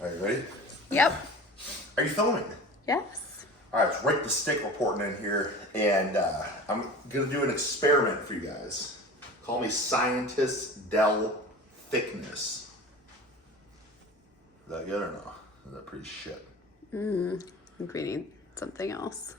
Are you ready? Yep. Are you filming? Yes. All right, it's Rick the Stick reporting in here, and I'm gonna do an experiment for you guys. Call me Scientist Del Thickness. Is that good or no? Is that pretty shit? I think we need something else.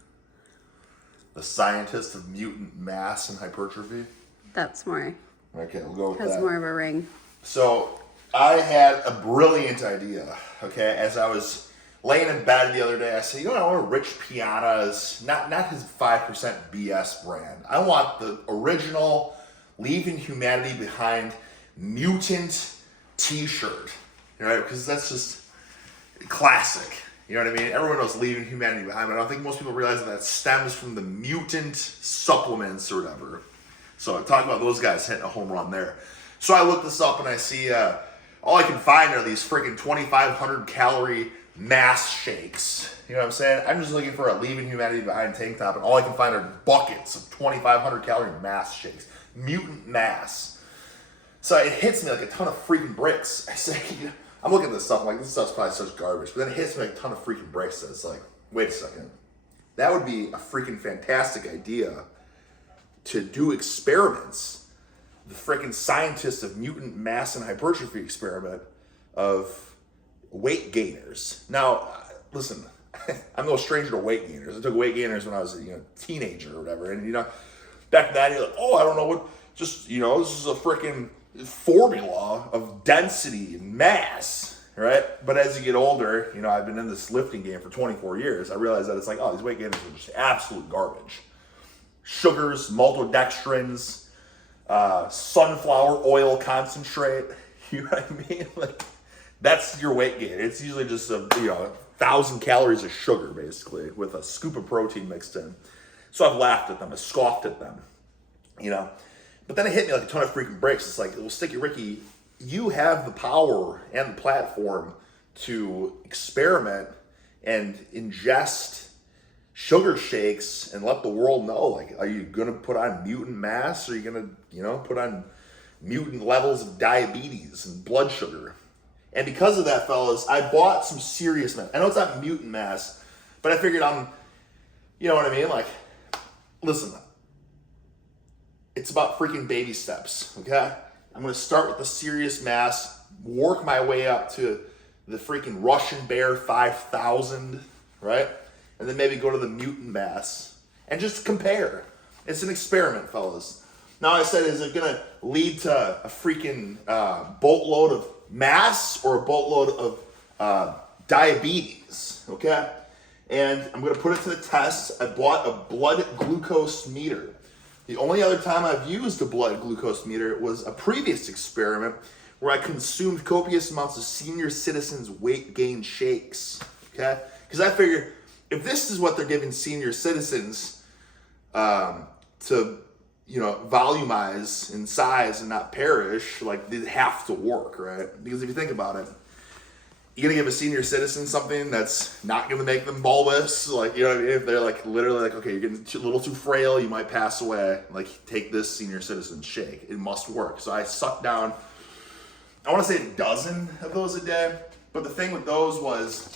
The Scientist of Mutant Mass and Hypertrophy. That's more. Okay, we'll go with Has that. more of a ring. So I had a brilliant idea. Okay, as I was laying in bed the other day, I said, you know what? I want Rich Piana's, not his 5% BS brand. I want the original Leaving Humanity Behind mutant T-shirt, right? Because that's just classic. You know what I mean? Everyone knows Leaving Humanity Behind, but I don't think most people realize that stems from the mutant supplements or whatever. So talk about those guys hitting a home run there. So I look this up and I see all I can find are these freaking 2,500 calorie mass shakes. You know what I'm saying? I'm just looking for a Leaving Humanity Behind tank top, and all I can find are buckets of 2,500 calorie mass shakes. Mutant mass. So it hits me like a ton of freaking bricks. I say, I'm looking at this stuff, I'm like, this stuff's probably such garbage. But then it hits me like a ton of freaking bricks. And it's like, wait a second. That would be a freaking fantastic idea to do experiments. The freaking Scientist of Mutant Mass and Hypertrophy experiment of weight gainers. Now, listen, I'm no stranger to weight gainers. I took weight gainers when I was a teenager or whatever. And, back then, you're like, oh, I don't know what, just, this is a freaking formula of density and mass, right? But as you get older, I've been in this lifting game for 24 years. I realized that it's like, oh, these weight gainers are just absolute garbage. Sugars, maltodextrins, sunflower oil concentrate. You know what I mean? Like, that's your weight gain. It's usually just 1,000 calories of sugar, basically, with a scoop of protein mixed in. So I've laughed at them, I've scoffed at them, But then it hit me like a ton of freaking bricks. It's like, well, Sticky Ricky, you have the power and the platform to experiment and ingest sugar shakes and let the world know, like, are you gonna put on mutant mass, or are you gonna put on mutant levels of diabetes and blood sugar? And because of that, fellas, I bought some serious mass. I know it's not mutant mass, but I figured you know what I mean? Like, listen, it's about freaking baby steps, okay? I'm gonna start with the serious mass, work my way up to the freaking Russian Bear 5,000, right? And then maybe go to the mutant mass and just compare. It's an experiment, fellas. Now I said, is it gonna lead to a freaking boatload of mass or a boatload of diabetes, okay? And I'm gonna put it to the test. I bought a blood glucose meter. The only other time I've used a blood glucose meter was a previous experiment where I consumed copious amounts of senior citizens' weight gain shakes, okay? Because I figured, if this is what they're giving senior citizens to, volumize in size and not perish, like, they have to work, right? Because if you think about it, you're gonna give a senior citizen something that's not gonna make them bulbous, like, you know what I mean? If they're like literally like, okay, you're getting a little too frail, you might pass away, like, take this senior citizen shake. It must work. So I sucked down, I wanna say a dozen of those a day, but the thing with those was,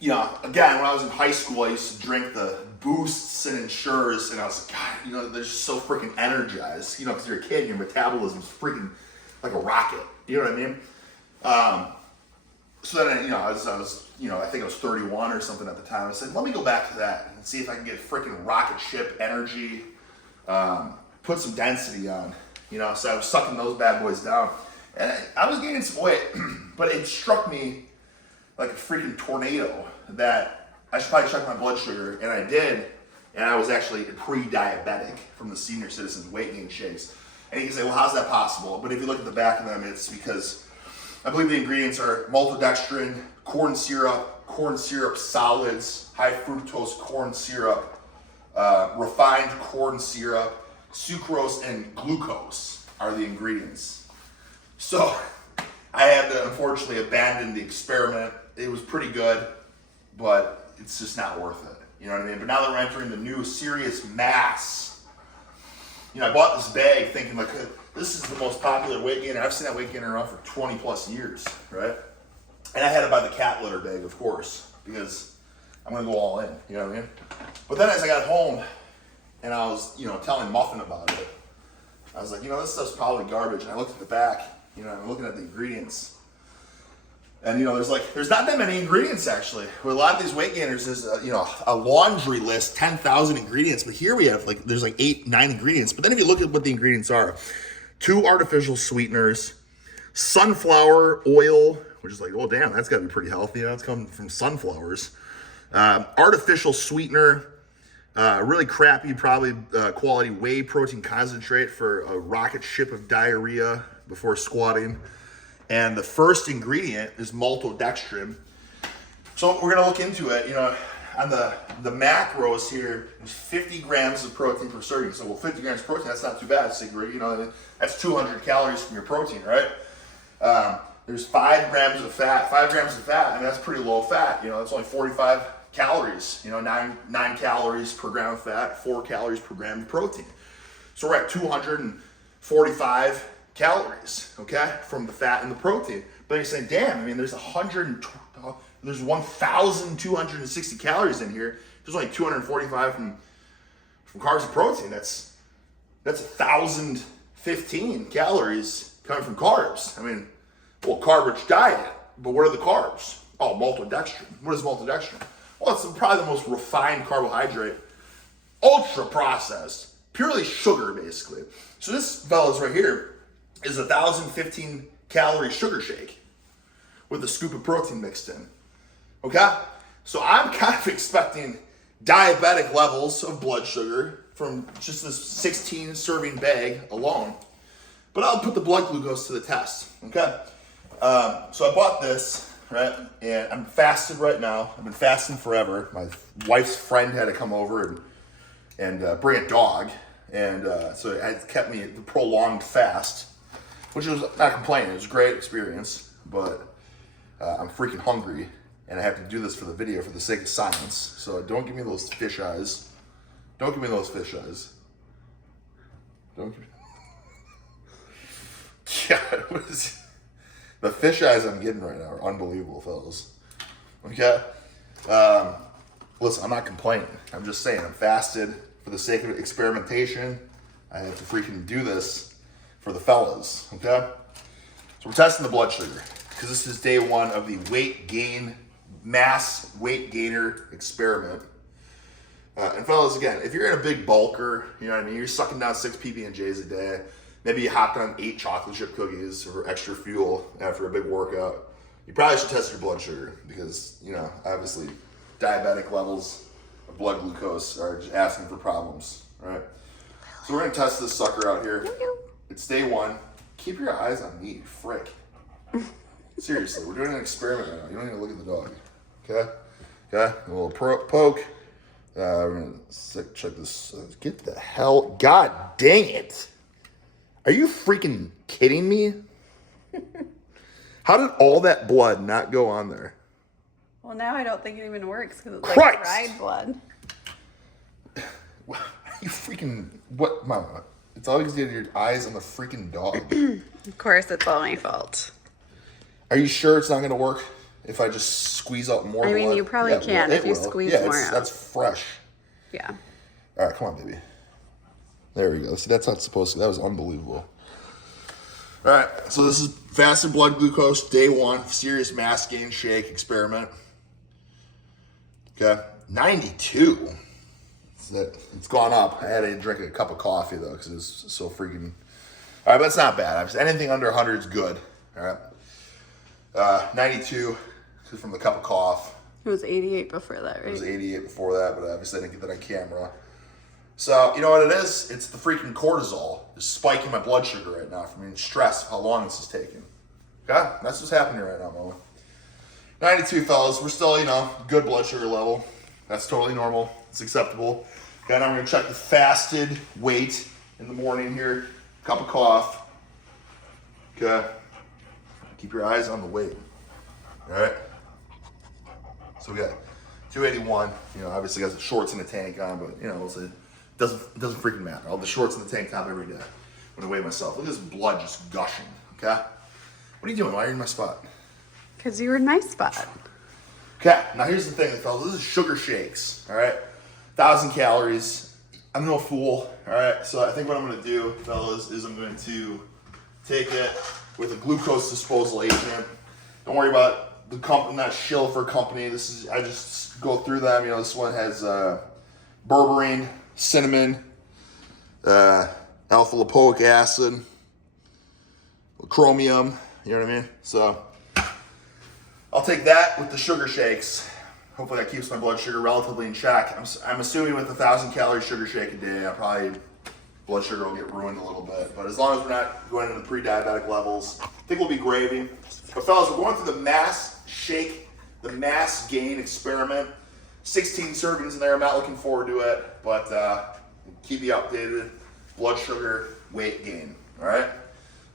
again, when I was in high school, I used to drink the Boosts and Ensures, and I was like, God, they're just so freaking energized, because you're a kid and your metabolism's freaking like a rocket, you know what I mean? So then, I was, I think I was 31 or something at the time. I said, let me go back to that and see if I can get freaking rocket ship energy, put some density on, So I was sucking those bad boys down, and I was gaining some weight, but it struck me like a freaking tornado that I should probably check my blood sugar, and I did, and I was actually pre-diabetic from the senior citizens weight gain shakes. And you can say, well, how's that possible? But if you look at the back of them, it's because I believe the ingredients are maltodextrin, corn syrup solids, high fructose corn syrup, refined corn syrup, sucrose, and glucose are the ingredients. So I had to unfortunately abandon the experiment. It was pretty good, but it's just not worth it. You know what I mean? But now that we're entering the new serious mass, I bought this bag thinking like, this is the most popular weight gainer. I've seen that weight gainer around for 20 plus years, right? And I had to buy the cat litter bag, of course, because I'm gonna go all in, you know what I mean? But then as I got home and I was, telling Muffin about it, I was like, this stuff's probably garbage. And I looked at the back, I'm looking at the ingredients. And there's not that many ingredients actually. With a lot of these weight gainers, there's a laundry list, 10,000 ingredients. But here we have there's 8, 9 ingredients. But then if you look at what the ingredients are, 2 artificial sweeteners, sunflower oil, which is oh damn, that's got to be pretty healthy. It's coming from sunflowers. Artificial sweetener, really crappy, probably quality whey protein concentrate for a rocket ship of diarrhea before squatting. And the first ingredient is maltodextrin. So we're gonna look into it. On the macros here, there's 50 grams of protein per serving. So 50 grams of protein, that's not too bad, Sigrid. That's 200 calories from your protein, right? There's 5 grams of fat. 5 grams of fat, and that's pretty low fat. That's only 45 calories. 9 calories per gram of fat, 4 calories per gram of protein. So we're at 245 calories, okay, from the fat and the protein. But you're saying, damn, there's 1,260 calories in here. There's only 245 from carbs and protein. That's 1,015 calories coming from carbs. Carb-rich diet, but what are the carbs? Oh, maltodextrin. What is maltodextrin? Well, it's probably the most refined carbohydrate, ultra processed, purely sugar, basically. So this fella's right here is 1,015 calorie sugar shake with a scoop of protein mixed in. Okay? So I'm kind of expecting diabetic levels of blood sugar from just this 16 serving bag alone. But I'll put the blood glucose to the test. Okay? So I bought this, right? And I'm fasted right now. I've been fasting forever. My wife's friend had to come over and bring a dog. And so it kept me the prolonged fast, which was not complaining. It was a great experience, but I'm freaking hungry, and I have to do this for the video for the sake of science. So don't give me those fish eyes. Don't give me those fish eyes. Don't give me... God, what is... The fish eyes I'm getting right now are unbelievable, fellas. Okay? Listen, I'm not complaining. I'm just saying I'm fasted for the sake of experimentation. I have to freaking do this for the fellas, okay? So we're testing the blood sugar because this is day 1 of the mass weight gainer experiment. And fellas, again, if you're in a big bulker, you're sucking down 6 PB&Js a day, maybe you hopped on 8 chocolate chip cookies for extra fuel after a big workout, you probably should test your blood sugar because, obviously diabetic levels of blood glucose are just asking for problems, right? So we're gonna test this sucker out here. It's day 1. Keep your eyes on me, frick. Seriously, we're doing an experiment right now. You don't even look at the dog. Okay? Okay? A little poke. We're gonna check this. Get the hell. God dang it. Are you freaking kidding me? How did all that blood not go on there? Well, now I don't think it even works because it's Christ! dried blood. You freaking... What, Mama? It's always getting your eyes on the freaking dog. Of course, it's all my fault. Are you sure it's not going to work if I just squeeze out more blood? I mean, you probably can if you squeeze more out. That's fresh. Yeah. All right, come on, baby. There we go. See, that's not supposed to... That was unbelievable. All right, so this is fasted blood glucose, day 1, serious mass gain shake experiment. Okay, 92. It's gone up. I had to drink a cup of coffee, though, because it was so freaking... All right, but it's not bad. Anything under 100 is good. All right. 92 from the cup of coffee. It was 88 before that, right? It was 88 before that, but obviously I didn't get that on camera. So, you know what it is? It's the freaking cortisol. It's spiking my blood sugar right now from being stressed of how long this is taking. Okay? That's what's happening right now, Mama. 92, fellas. We're still, good blood sugar level. That's totally normal. It's acceptable. Okay, now I'm going to check the fasted weight in the morning here. Cup of coffee. Okay. Keep your eyes on the weight. All right? So we got 281. Obviously got the shorts and the tank on, but, we'll see. It doesn't freaking matter. I'll have the shorts and the tank top every day when I weigh myself. Look at this blood just gushing, okay? What are you doing? Why are you in my spot? Because you were in my spot. Okay, now here's the thing, fellas. This is sugar shakes, all right? 1,000 calories. I'm no fool, all right? So I think what I'm going to do, fellas, is I'm going to take it with a glucose disposal agent. Don't worry about the company, not shill for company. This is, I just go through them. You know, this one has berberine, cinnamon, alpha lipoic acid, chromium, you know what I mean? So I'll take that with the sugar shakes. Hopefully that keeps my blood sugar relatively in check. I'm assuming with 1,000 calorie sugar shake a day, I'll probably, blood sugar will get ruined a little bit. But as long as we're not going into the pre-diabetic levels, I think we'll be gravy. But fellas, we're going through the mass shake, the mass gain experiment. 16 servings in there, I'm not looking forward to it, but keep you updated. Blood sugar, weight gain, all right?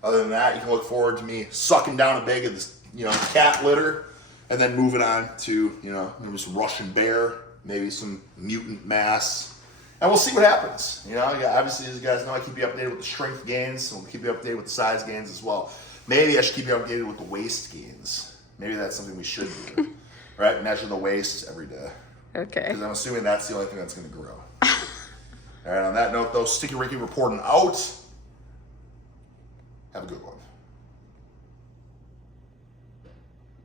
Other than that, you can look forward to me sucking down a bag of this, you know, cat litter, and then moving on to, you know, maybe some Russian bear, maybe some mutant mass, and we'll see what happens. You know, obviously, as you guys know, I keep you updated with the strength gains, and we'll keep you updated with the size gains as well. Maybe I should keep you updated with the waist gains. Maybe that's something we should do, right? Measure the waist every day. Okay. Because I'm assuming that's the only thing that's going to grow. All right, on that note, though, Sticky Ricky reporting out. Have a good one.